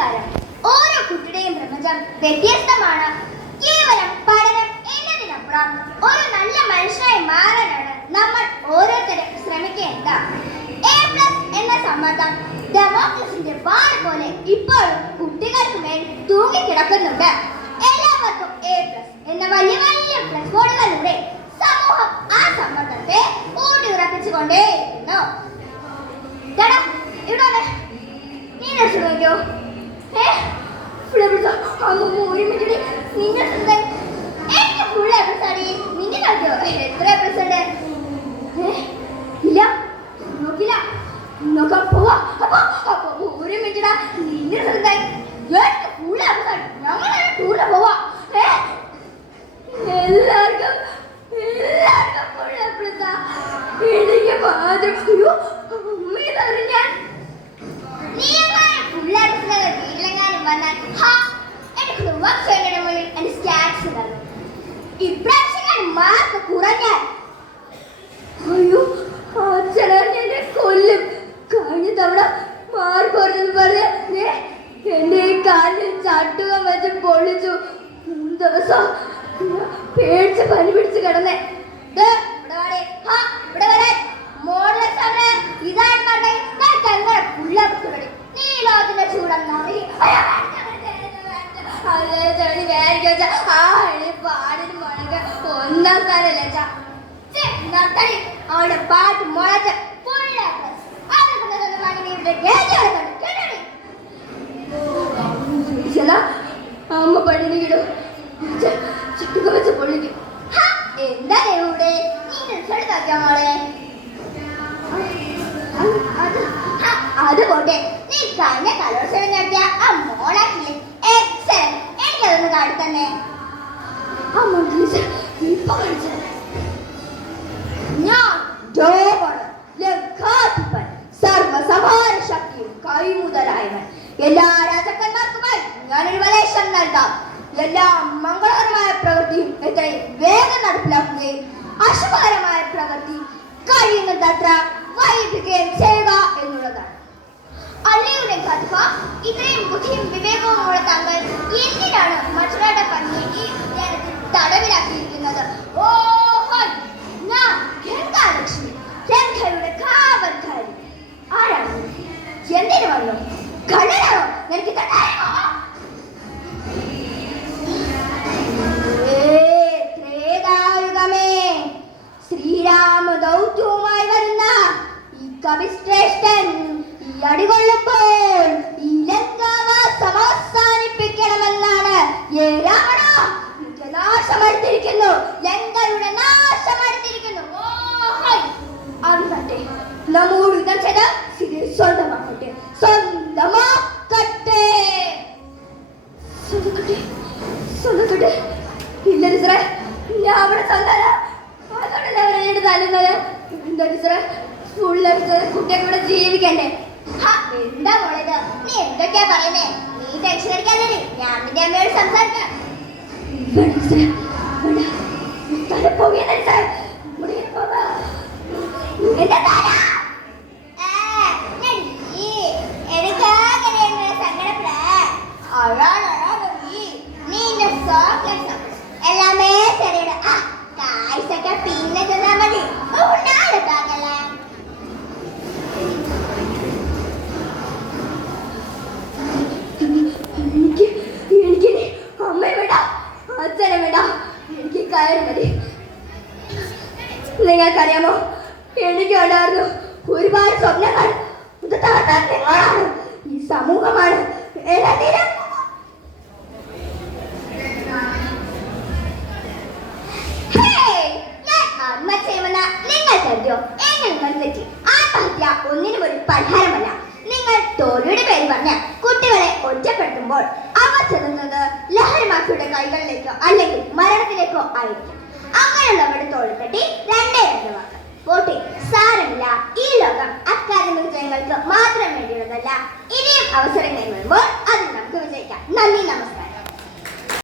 നമസ്കാരം. ഓരോ കുട്ടിയുടെയും പ്രപഞ്ചം വ്യത്യസ്തമാണ്. കേവലം പഠനം എന്നതിനപ്പുറം ഒരു നല്ല മനുഷ്യനായി മാറാനാണ് നമ്മൾ ഓരോരുത്തരും ശ്രമിക്കേണ്ടത്. A+ എന്ന സമ്മർദ്ദം ഡെമോക്രസിന്റെ വാൾ പോലെ ഇപ്പോഴും കുട്ടികൾക്ക് മേൽ തൂങ്ങിക്കിടക്കുന്നുണ്ട്. എല്ലാവർക്കും A+ എന്ന വലിയ വലിയ പ്ലസ് ബോർഡുകളിലൂടെ സമൂഹം ആ സമ്മർദ്ദത്തെ ഊട്ടിയുറപ്പിച്ചുകൊണ്ടേയിരിക്കുന്നു. ഇപ്രാവശ്യം മാർക്ക് കുറഞ്ഞാൽ അയ്യോ അച്ഛനെ കൊല്ലും. കഴിഞ്ഞ തവണ മാർക്ക് കുറഞ്ഞെന്ന് പറഞ്ഞ് എന്റെ ഈ കാലിൽ ചട്ടുക വെച്ച് പൊള്ളിച്ചു. 3 ദിവസം പേടിച്ച് പനി പിടിച്ച് കിടന്നേ. ഒന്നാം അവളുടെ പാട്ട് മുളച്ച് അമ്മ പണിന് കിടും ചുട്ടുക വെച്ച് പൊള്ളിക്കും. എന്താ ഇവിടെ മോളെ? അത് പോട്ടെ, നീ കഴിഞ്ഞ കലോത്സവം നടത്തിയ ആ മോളാക്കില്ലേ എക്സലന്റ്. എനിക്കതൊന്ന് കാട്ടി തന്നെ. ഞാൻ സർവസമാന ശക്തിയും കൈമുതലായവൻ. എല്ലാ രാജാക്കന്മാർക്കുമായി ഞാനൊരു വലേഷം നൽകാം. എല്ലാ മംഗളകരമായ പ്രവൃത്തിയും എത്രയും വേഗം നടപ്പിലാക്കുകയും അശുഭകരമായ പ്രവൃത്തി കഴിയുന്നതത്ര വൈകിക്കുകയും ചെയ്യുക എന്നുള്ളതാണ്. അല്ലയുടെ കഥ ഇത്രയും ബുദ്ധിയും വിവേകവുമുള്ള താങ്കൾ എന്തിനാണ് മറ്റുള്ളവരുടെ പണിയെ ഈ വിദ്യാലയത്തിൽ തടവിലാക്കിയിരിക്കുന്നത്? ഓഹോ, ഞാൻ ഗംഗാലക്ഷ്മി, ഗംഗയുടെ കാവൽക്കാരി. ആരാണ്? എന്തിനു വന്നു? കള്ളനാണോ? എനിക്ക് ശ്രീരാമ ദൗത്യവുമായി വരുന്ന ഈ കവിശ്രേഷ്ഠൻ ഈ അടികൊള്ളുമ്പോൾ ഈ ലങ്കാവാസം അവസാനിപ്പിക്കണമെന്നാണ് രാവണ നാശമെടുത്തിരിക്കുന്നു. ലങ്കയുടെ നാശമെടുത്തിരിക്കുന്നു. ആകട്ടെ, നമ്മോട് യുദ്ധം ചെയ്ത് സ്ഥിതി സ്വന്തമാക്കട്ടെ, സ്വന്തമാക്കട്ടെ, സ്വന്തമാക്കട്ടെ. ഇല്ല ടീച്ചറെ, ഞാൻ അവിടെ സ്വന്തമല്ല. അതുകൊണ്ടല്ലേ തല്ലുന്നത്? എന്താ ടീച്ചറെ, കുട്ടിയൊക്കെ ഇവിടെ ജീവിക്കണ്ടേ? എന്താ മോളത്? നീ എന്തൊക്കെയാ പറയുന്നേ? നീ ടെൻഷൻ അടിക്കാതെ ഞാൻ നിന്റെ അമ്മയോട് സംസാരിക്കാം. എല്ലാമേ ശരിയുടെ കാഴ്ചക്കെ പിന്നെ ചെന്നാൽ മതി. എനിക്ക് അമ്മയെ വിടാം, അച്ഛനെ വിടാം, എനിക്ക് കയറി മതി. നിങ്ങൾക്കറിയാമോ, എനിക്ക് ഉണ്ടായിരുന്നു ഒരുപാട് സ്വപ്നങ്ങൾ. നിങ്ങളാണ്, ഈ സമൂഹമാണ് എല്ലാത്തിനും. അമ്മ ചെയ്യുമെന്ന് നിങ്ങൾ കരുതിയോ? എങ്കിൽ നിങ്ങൾ തെറ്റി. ആത്മഹത്യ ഒന്നിനും ഒരു പരിഹാരമല്ല. നിങ്ങൾ തോൽവിയുടെ പേര് പറഞ്ഞ് കുട്ടികളെ ഒറ്റപ്പെടുത്തുമ്പോൾ അവർ ചെല്ലുന്നത് ലഹരിമാഫിയുടെ കൈകളിലേക്കോ അല്ലെങ്കിൽ മരണത്തിലേക്കോ ആയിരിക്കും. അങ്ങനെയുള്ളവരുടെ തോളിൽ തട്ടി 2 വാക്ക് പോട്ടെ, സാരമില്ല. ഈ ലോകം അക്കാദമിക് ജനങ്ങൾക്ക് മാത്രം വേണ്ടിയുള്ളതല്ല. ഇനിയും അവസരങ്ങൾ വരുമ്പോൾ അതിൽ നമുക്ക് വിജയിക്കാം. നന്ദി, നമസ്കാരം.